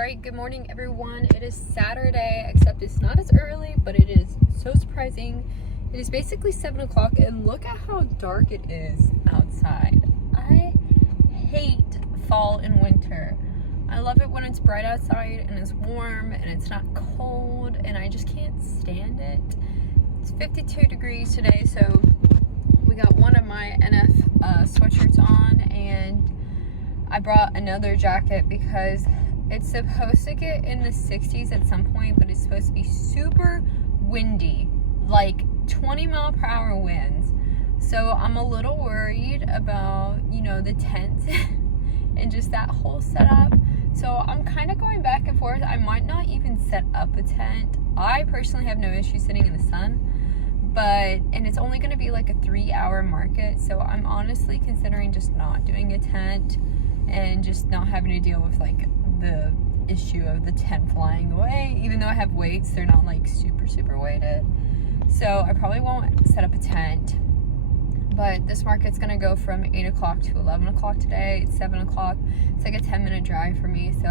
Alright, good morning everyone. It is Saturday, except it's not as early, but it is so surprising. It is basically 7 o'clock and look at how dark it is outside. I hate fall and winter. I love it when it's bright outside and it's warm and it's not cold, and I just can't stand it. It's 52 degrees today, so we got one of my NF sweatshirts on, and I brought another jacket because it's supposed to get in the 60s at some point, but it's supposed to be super windy, like 20-mile-per-hour winds. So I'm a little worried about, the tent and just that whole setup. So I'm kind of going back and forth. I might not even set up a tent. I personally have no issue sitting in the sun, and it's only going to be like a 3-hour market. So I'm honestly considering just not doing a tent and just not having to deal with like the issue of the tent flying away. Even though I have weights, they're not like super weighted, so I probably won't set up a tent. But this market's gonna go from 8 o'clock to 11 o'clock today. It's 7 o'clock. It's like a 10-minute drive for me, so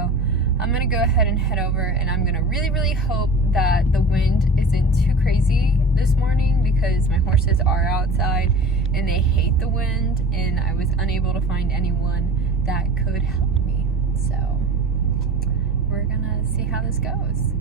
I'm gonna go ahead and head over, and I'm gonna really hope that the wind isn't too crazy this morning, because my horses are outside and they hate the wind, and I was unable to find anyone that could help me. So we're gonna see how this goes.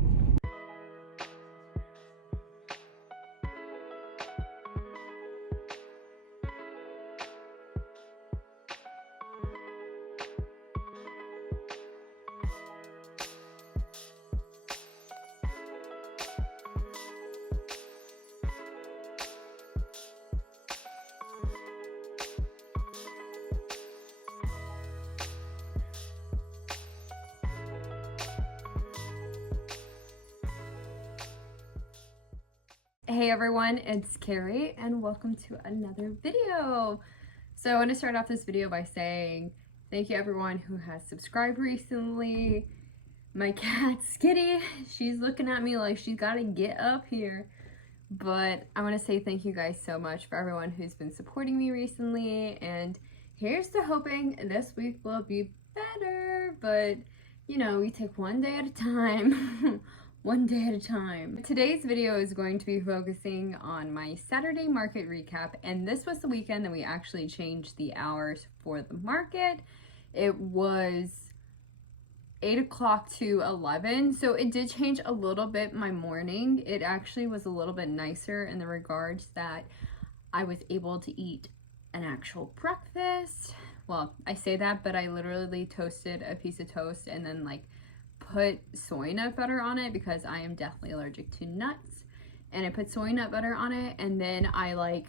Hey everyone, it's Carrie and welcome to another video. So I want to start off this video by saying thank you everyone who has subscribed recently. My cat Skitty, she's looking at me like she's got to get up here. But I want to say thank you guys so much for everyone who's been supporting me recently, and here's to hoping this week will be better. But we take one day at a time. One day at a time. Today's video is going to be focusing on my Saturday market recap, and this was the weekend that we actually changed the hours for the market. It was 8 o'clock to 11, so it did change a little bit my morning. It actually was a little bit nicer in the regards that I was able to eat an actual breakfast. Well, I say that, but I literally toasted a piece of toast and then put soy nut butter on it because I am definitely allergic to nuts, and I put soy nut butter on it, and then I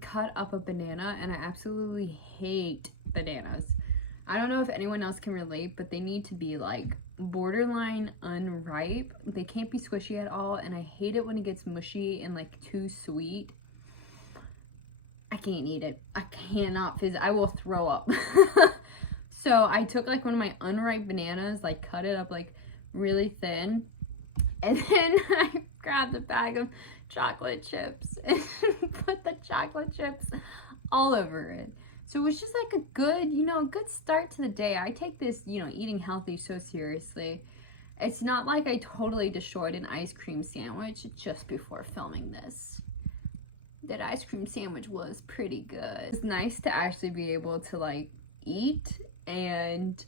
cut up a banana, and I absolutely hate bananas. I don't know if anyone else can relate, but they need to be borderline unripe. They can't be squishy at all, and I hate it when it gets mushy and too sweet. I can't eat it. I cannot I will throw up. So I took one of my unripe bananas, cut it up really thin, and then I grabbed a bag of chocolate chips and put the chocolate chips all over it. So it was just a good, a good start to the day. I take this, eating healthy so seriously. It's not like I totally destroyed an ice cream sandwich just before filming this. That ice cream sandwich was pretty good. It's nice to actually be able to eat, and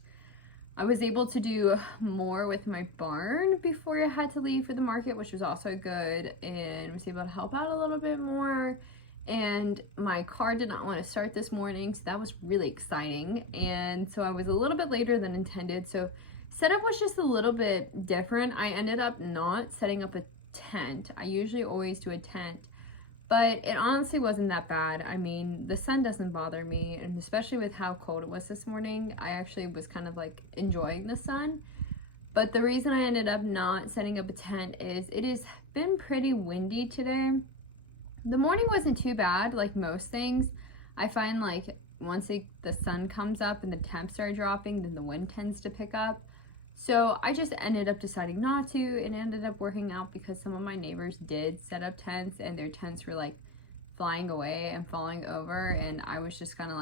I was able to do more with my barn before I had to leave for the market, which was also good, and was able to help out a little bit more. And my car did not want to start this morning, so that was really exciting, and so I was a little bit later than intended. So setup was just a little bit different. I ended up not setting up a tent. I usually always do a tent, but it honestly wasn't that bad. I mean, the sun doesn't bother me, and especially with how cold it was this morning, I actually was kind of enjoying the sun. But the reason I ended up not setting up a tent is it has been pretty windy today. The morning wasn't too bad, like most things. I find once the sun comes up and the temps start dropping, then the wind tends to pick up. So I just ended up deciding not to. It ended up working out because some of my neighbors did set up tents, and their tents were flying away and falling over, and I was just kind of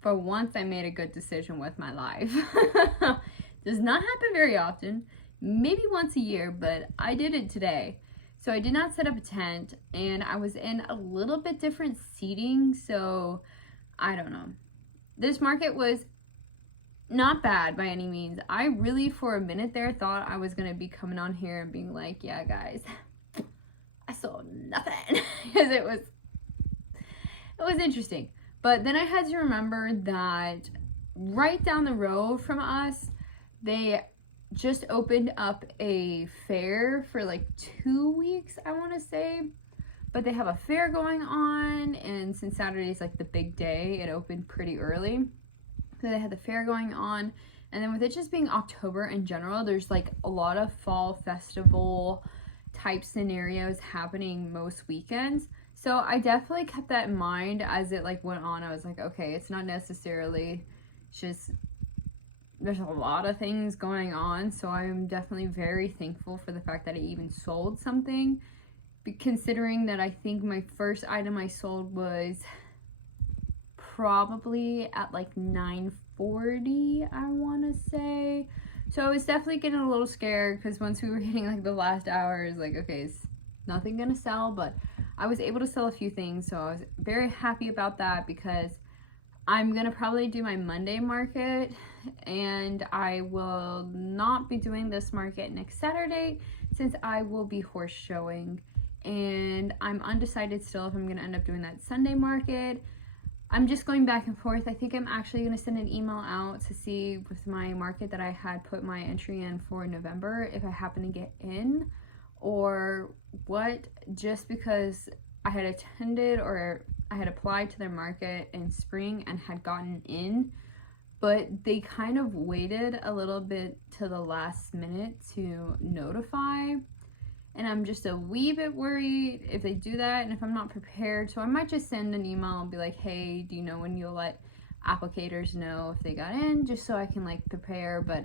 for once I made a good decision with my life. Does not happen very often, maybe once a year, but I did it today. So I did not set up a tent, and I was in a little bit different seating, so I don't know. This market was not bad by any means. I really, for a minute there, thought I was going to be coming on here and being like, yeah, guys, I sold nothing, because it was interesting. But then I had to remember that right down the road from us, they just opened up a fair for like 2 weeks, I want to say. But they have a fair going on, and since Saturday is like the big day, it opened pretty early. So they had the fair going on, and then with it just being October in general, there's like a lot of fall festival type scenarios happening most weekends. So I definitely kept that in mind as it like went on. I was like, okay, it's not necessarily just, there's a lot of things going on. So I'm definitely very thankful for the fact that I even sold something, considering that I think my first item I sold was probably at like 9:40, I want to say. So I was definitely getting a little scared, because once we were hitting like the last hour, it's like, okay, it's nothing gonna sell. But I was able to sell a few things, so I was very happy about that, because I'm gonna probably do my Monday market, and I will not be doing this market next Saturday since I will be horse showing, and I'm undecided still if I'm gonna end up doing that Sunday market. I'm just going back and forth. I think I'm actually going to send an email out to see with my market that I had put my entry in for November if I happen to get in or what, just because I had attended or I had applied to their market in spring and had gotten in, but they kind of waited a little bit to the last minute to notify. And I'm just a wee bit worried if they do that and if I'm not prepared. So I might just send an email and be like, hey, do you know when you'll let applicators know if they got in, just so I can like prepare. But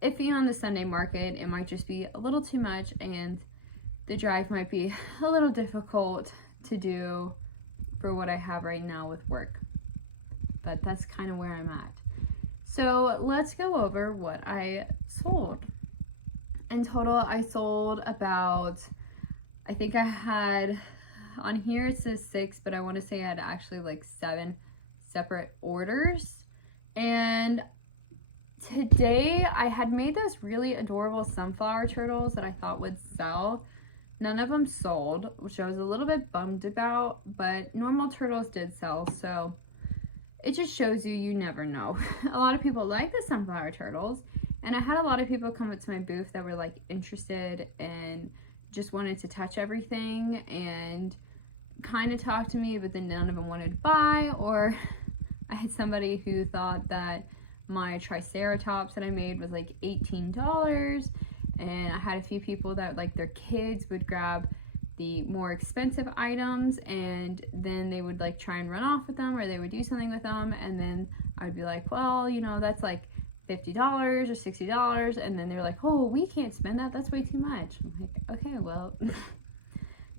iffy on the Sunday market, it might just be a little too much, and the drive might be a little difficult to do for what I have right now with work. But that's kind of where I'm at. So let's go over what I sold. In total, I sold about, I think I had, on here it says 6, but I want to say I had actually like 7 separate orders. And today I had made those really adorable sunflower turtles that I thought would sell. None of them sold, which I was a little bit bummed about, but normal turtles did sell, so it just shows you, you never know. A lot of people like the sunflower turtles. And I had a lot of people come up to my booth that were like interested and just wanted to touch everything and kind of talk to me, but then none of them wanted to buy. Or I had somebody who thought that my triceratops that I made was like $18. And I had a few people that like their kids would grab the more expensive items and then they would like try and run off with them, or they would do something with them. And then I'd be like, well, you know, that's like $50 or $60, and then they're like, oh, we can't spend that, that's way too much. I'm like, okay, well,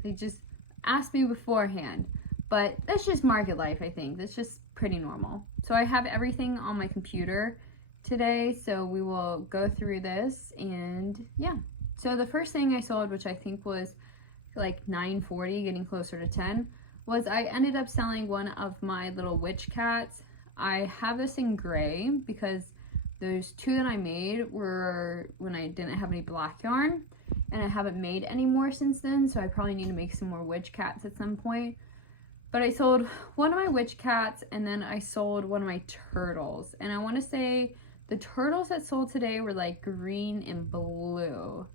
they just asked me beforehand. But that's just market life, I think. That's just pretty normal. So I have everything on my computer today, so we will go through this, and yeah. So the first thing I sold, which I think was like 9:40, getting closer to 10, was I ended up selling one of my little witch cats. I have this in gray because those 2 that I made were when I didn't have any black yarn, and I haven't made any more since then, so I probably need to make some more witch cats at some point. But I sold one of my witch cats, and then I sold one of my turtles. And I want to say the turtles that sold today were like green and blue.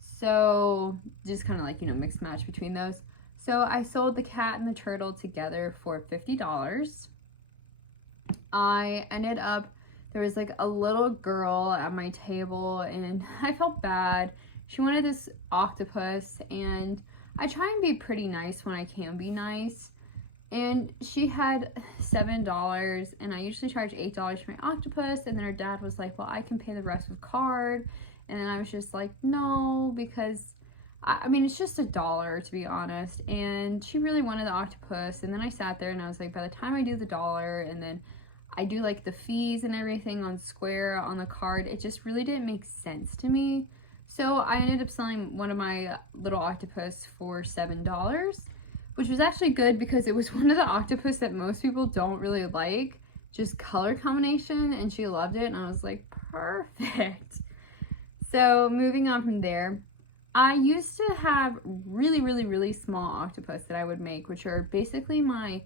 So just kind of like, you know, mixed match between those. So I sold the cat and the turtle together for $50. I ended up, there was like a little girl at my table and I felt bad. She wanted this octopus, and I try and be pretty nice when I can be nice. And she had $7, and I usually charge $8 for my octopus. And then her dad was like, well, I can pay the rest with card. And then I was just like, no, because I mean, it's just $1, to be honest. And she really wanted the octopus. And then I sat there and I was like, by the time I do the $1, and then I do like the fees and everything on Square on the card. It just really didn't make sense to me. So I ended up selling one of my little octopus for $7, which was actually good because it was one of the octopus that most people don't really like, just color combination, and she loved it, and I was like, perfect. So moving on from there, I used to have really small octopus that I would make, which are basically my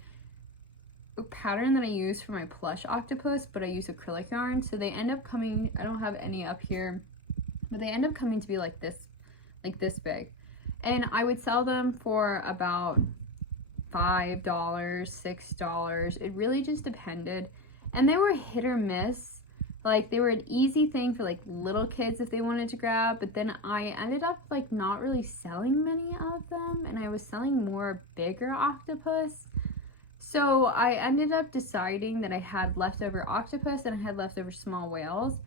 pattern that I use for my plush octopus, but I use acrylic yarn. So they end up coming, I don't have any up here, but they end up coming to be like this big. And I would sell them for about $5, $6. It really just depended. And they were hit or miss. Like, they were an easy thing for like little kids if they wanted to grab, but then I ended up like not really selling many of them, and I was selling more bigger octopus. So I ended up deciding that I had leftover octopus and I had leftover small whales,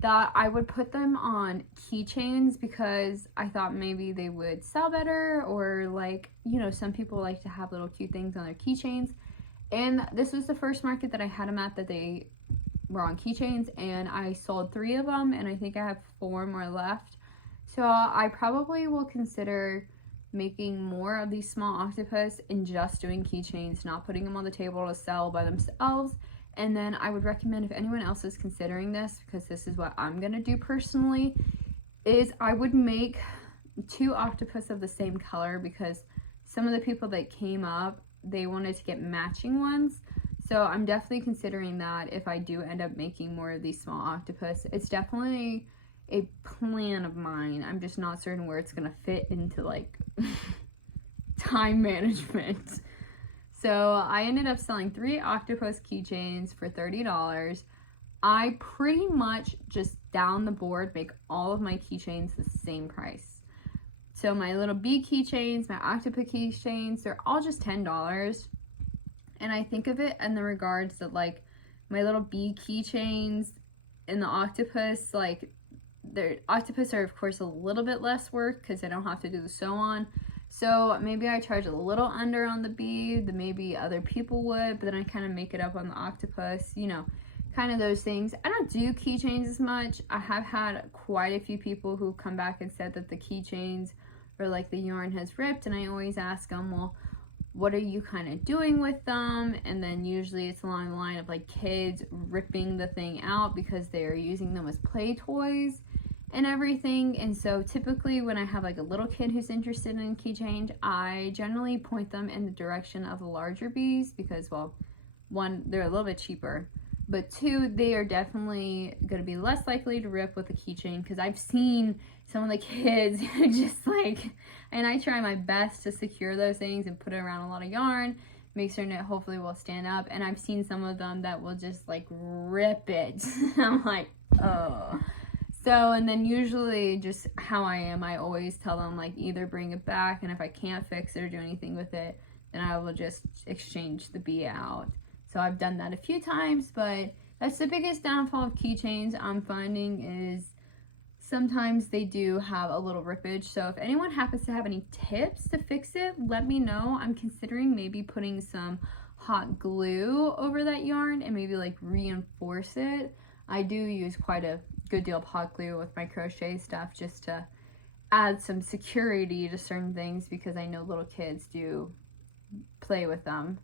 that I would put them on keychains because I thought maybe they would sell better, or like, you know, some people like to have little cute things on their keychains. And this was the first market that I had them at that they were on keychains, and I sold 3 of them, and I think I have 4 more left. So I probably will consider making more of these small octopus and just doing keychains, not putting them on the table to sell by themselves. And then I would recommend, if anyone else is considering this, because this is what I'm gonna do personally, is I would make 2 octopus of the same color, because some of the people that came up, they wanted to get matching ones. So I'm definitely considering that if I do end up making more of these small octopus. It's definitely a plan of mine. I'm just not certain where it's gonna fit into like time management. So I ended up selling 3 octopus keychains for $30. I pretty much just down the board make all of my keychains the same price. So my little bee keychains, my octopus keychains, they're all just $10. And I think of it in the regards that like my little bee keychains and the octopus, like the octopus are of course a little bit less work because I don't have to do the sew on. So maybe I charge a little under on the bee than maybe other people would, but then I kind of make it up on the octopus, you know, kind of those things. I don't do keychains as much. I have had quite a few people who come back and said that the keychains or like the yarn has ripped, and I always ask them, well, what are you kind of doing with them? And then usually it's along the line of like kids ripping the thing out because they're using them as play toys and everything. And so typically when I have like a little kid who's interested in keychain, I generally point them in the direction of the larger bees because, well, 1, they're a little bit cheaper, but 2, they are definitely going to be less likely to rip with a keychain, because I've seen some of the kids who just like, and I try my best to secure those things and put it around a lot of yarn, make certain it hopefully will stand up, and I've seen some of them that will just like rip it. I'm like, oh. So, and then usually just how I am, I always tell them like either bring it back, and if I can't fix it or do anything with it, then I will just exchange the bee out. So I've done that a few times, but that's the biggest downfall of keychains I'm finding, is sometimes they do have a little rippage. So if anyone happens to have any tips to fix it, let me know. I'm considering maybe putting some hot glue over that yarn and maybe like reinforce it. I do use quite a good deal of hot glue with my crochet stuff just to add some security to certain things, because I know little kids do play with them.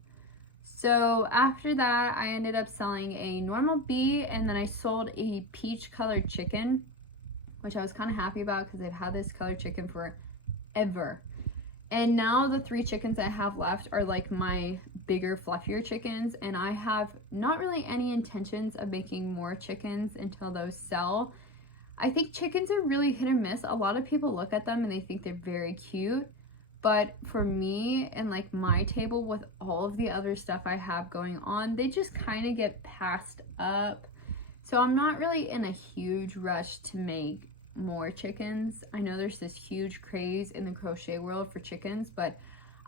So after that, I ended up selling a normal bee, and then I sold a peach colored chicken, which I was kind of happy about because I've had this colored chicken forever. And now the 3 chickens I have left are like my bigger, fluffier chickens, and I have not really any intentions of making more chickens until those sell. I think chickens are really hit or miss. A lot of people look at them and they think they're very cute. But for me and like my table with all of the other stuff I have going on, they just kind of get passed up. So I'm not really in a huge rush to make more chickens. I know there's this huge craze in the crochet world for chickens, but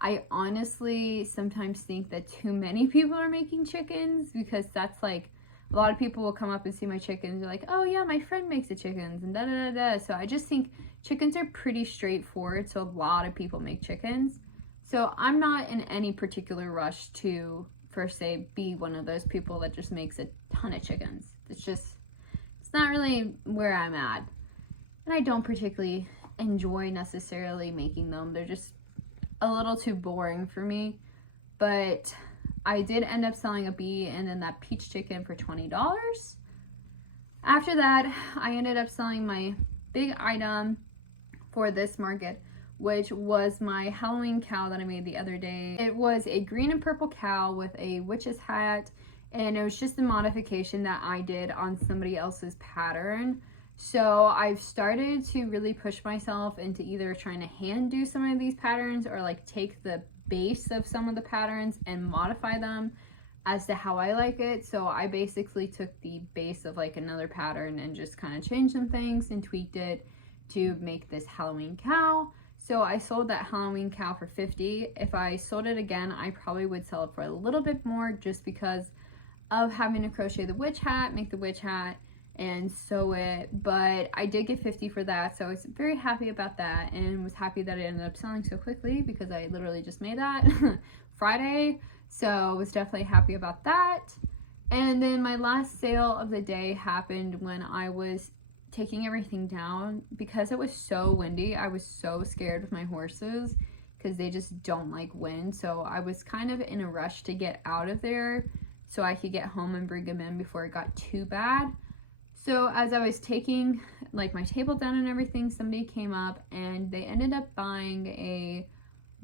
I honestly sometimes think that too many people are making chickens, because that's like, a lot of people will come up and see my chickens, they're like, oh yeah, my friend makes the chickens, and da da da da. So I just think chickens are pretty straightforward, so a lot of people make chickens. So I'm not in any particular rush to per se be one of those people that just makes a ton of chickens. It's not really where I'm at. And I don't particularly enjoy necessarily making them. They're just a little too boring for me. But I did end up selling a bee and then that peach chicken for $20. After that, I ended up selling my big item for this market, which was my Halloween cow that I made the other day. It was a green and purple cow with a witch's hat, and it was just a modification that I did on somebody else's pattern. So I've started to really push myself into either trying to hand do some of these patterns or like take the base of some of the patterns and modify them as to how I like it. So I basically took the base of like another pattern and just kind of changed some things and tweaked it to make this Halloween cow. So I sold that Halloween cow for $50. If I sold it again, I probably would sell it for a little bit more just because of having to crochet the witch hat, make the witch hat, and sew it. But I did get $50 for that, so I was very happy about that and was happy that it ended up selling so quickly because I literally just made that Friday. So I was definitely happy about that. And then my last sale of the day happened when I was taking everything down. Because it was so windy, I was so scared with my horses because they just don't like wind. So I was kind of in a rush to get out of there so I could get home and bring them in before it got too bad. So as I was taking like my table down and everything, somebody came up and they ended up buying a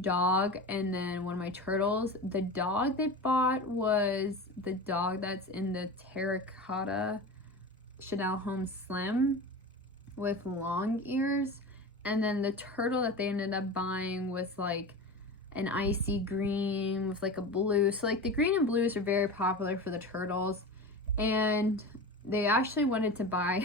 dog and then one of my turtles. The dog they bought was the dog that's in the terracotta Chanel Home Slim with long ears, and then the turtle that they ended up buying was like an icy green with like a blue. So like the green and blues are very popular for the turtles, and they actually wanted to buy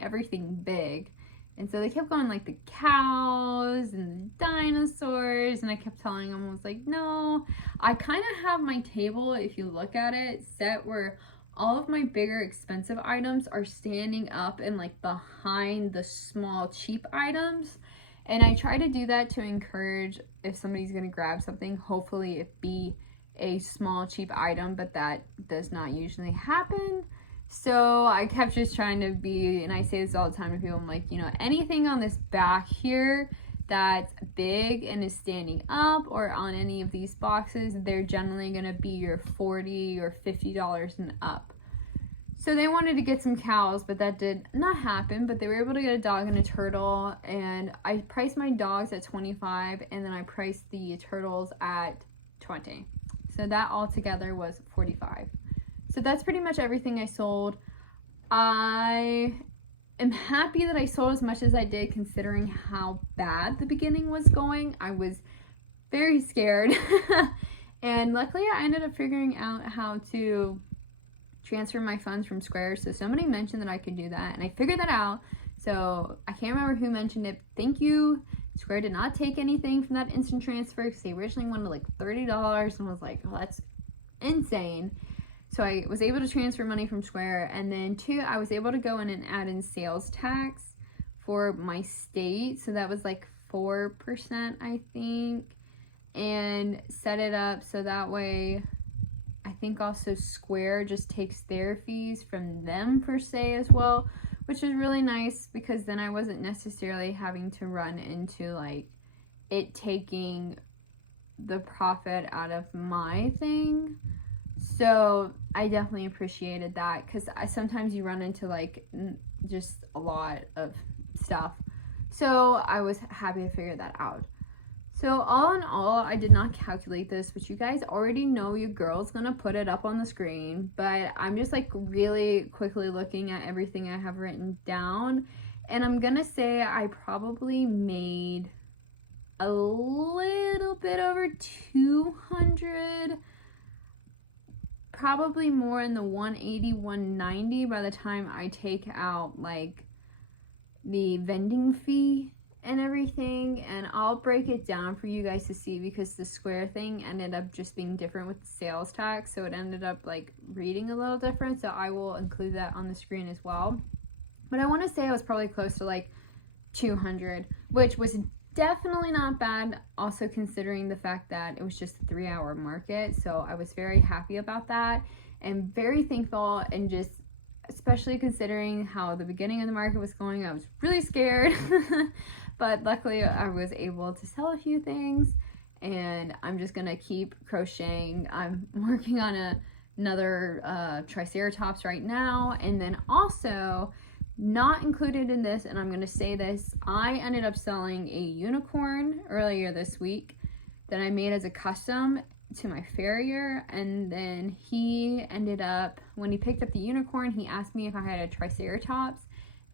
everything big, and so they kept going like the cows and the dinosaurs, and I kept telling them, I was like, no, I kind of have my table, if you look at it, set where all of my bigger expensive items are standing up and like behind the small cheap items. And I try to do that to encourage if somebody's going to grab something, hopefully it be a small cheap item, but that does not usually happen. So I kept just trying to be, and I say this all the time to people, I'm like, you know, anything on this back here that's big and is standing up, or on any of these boxes, they're generally going to be your $40 or $50 and up. So they wanted to get some cows, but that did not happen. But they were able to get a dog and a turtle, and I priced my dogs at $25, and then I priced the turtles at $20. So that all together was $45. So that's pretty much everything I sold. I am happy that I sold as much as I did, considering how bad the beginning was going. I was very scared. And luckily I ended up figuring out how to transfer my funds from Square. So somebody mentioned that I could do that, and I figured that out. So I can't remember who mentioned it. Thank you. Square did not take anything from that instant transfer because they originally wanted like $30, and I was like, oh, that's insane. So I was able to transfer money from Square, and then two, I was able to go in and add in sales tax for my state. So that was like 4%, I think, and set it up so that way I think also Square just takes their fees from them per se as well, which is really nice because then I wasn't necessarily having to run into like it taking the profit out of my thing. So I definitely appreciated that because sometimes you run into like just a lot of stuff. So I was happy to figure that out. So all in all, I did not calculate this, but you guys already know your girl's gonna put it up on the screen. But I'm just like really quickly looking at everything I have written down, and I'm gonna say I probably made a little bit over 200, probably more in the 180, 190 by the time I take out like the vending fee and everything. And I'll break it down for you guys to see because the Square thing ended up just being different with the sales tax, so it ended up like reading a little different, so I will include that on the screen as well. But I want to say I was probably close to like 200, which was definitely not bad, also considering the fact that it was just a 3-hour market. So I was very happy about that and very thankful, and just especially considering how the beginning of the market was going, I was really scared. But luckily I was able to sell a few things, and I'm just gonna keep crocheting. I'm working on another triceratops right now, and then also not included in this, and I'm gonna say this, I ended up selling a unicorn earlier this week that I made as a custom to my farrier, and then he ended up, when he picked up the unicorn, he asked me if I had a triceratops,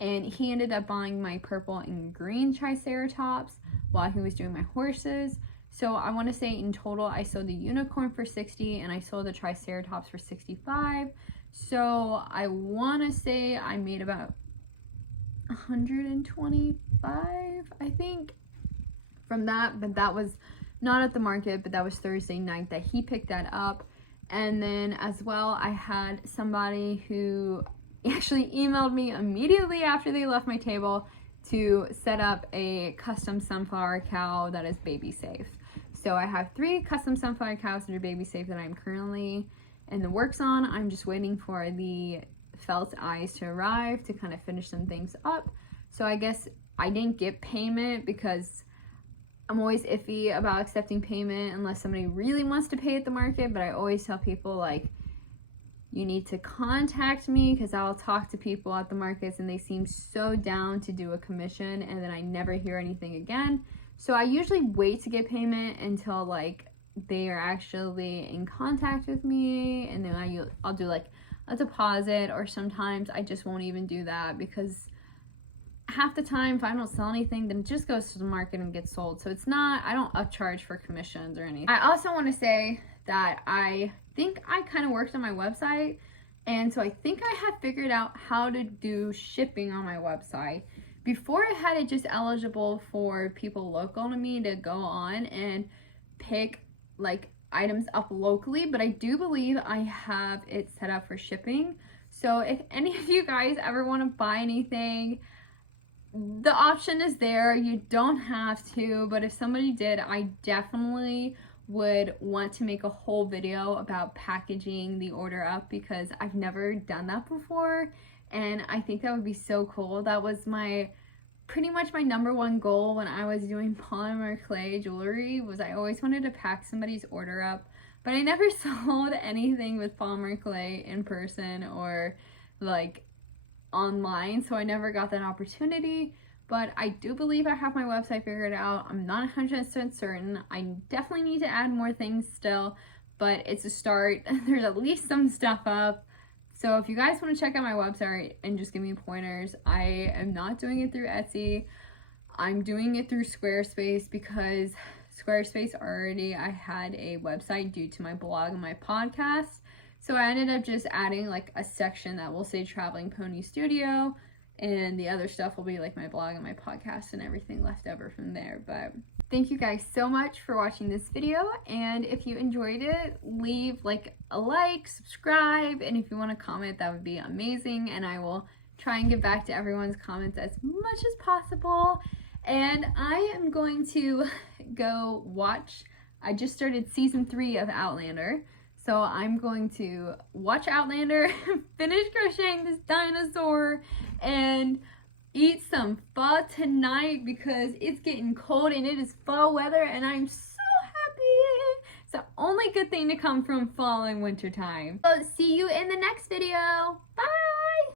and he ended up buying my purple and green triceratops while he was doing my horses. So I want to say in total I sold the unicorn for $60 and I sold the triceratops for $65. So I want to say I made about $125, I think, from that. But that was not at the market, but that was Thursday night that he picked that up. And then as well, I had somebody who actually emailed me immediately after they left my table to set up a custom sunflower cow that is baby safe. So I have 3 custom sunflower cows that are baby safe that I'm currently in the works on. I'm just waiting for the felt eyes to arrive to kind of finish some things up. So I guess I didn't get payment because I'm always iffy about accepting payment unless somebody really wants to pay at the market, but I always tell people, like, you need to contact me because I'll talk to people at the markets and they seem so down to do a commission, and then I never hear anything again. So I usually wait to get payment until like they are actually in contact with me, and then I'll do like a deposit, or sometimes I just won't even do that because half the time if I don't sell anything, then it just goes to the market and gets sold. So it's not, I don't upcharge for commissions or anything. I also want to say that I think I kind of worked on my website, and so I think I have figured out how to do shipping on my website. Before, I had it just eligible for people local to me to go on and pick like items up locally, but I do believe I have it set up for shipping. So if any of you guys ever want to buy anything, the option is there. You don't have to, but if somebody did, I definitely would want to make a whole video about packaging the order up because I've never done that before, and I think that would be so cool. That was pretty much my #1 goal when I was doing polymer clay jewelry, was I always wanted to pack somebody's order up, but I never sold anything with polymer clay in person or like online, so I never got that opportunity. But I do believe I have my website figured out. I'm not 100% certain. I definitely need to add more things still, but it's a start. There's at least some stuff up. So if you guys want to check out my website and just give me pointers, I am not doing it through Etsy. I'm doing it through Squarespace because Squarespace already, I had a website due to my blog and my podcast. So I ended up just adding like a section that will say Traveling Pony Studio, and the other stuff will be like my blog and my podcast and everything left over from there. But thank you guys so much for watching this video, and if you enjoyed it, leave like a like, subscribe, and if you want to comment, that would be amazing, and I will try and get back to everyone's comments as much as possible. And I am going to go watch, I just started season 3 of Outlander, so I'm going to watch Outlander, finish crocheting this dinosaur, and eat some pho tonight because it's getting cold and it is fall weather, and I'm so happy. It's the only good thing to come from fall and winter time. So see you in the next video. Bye!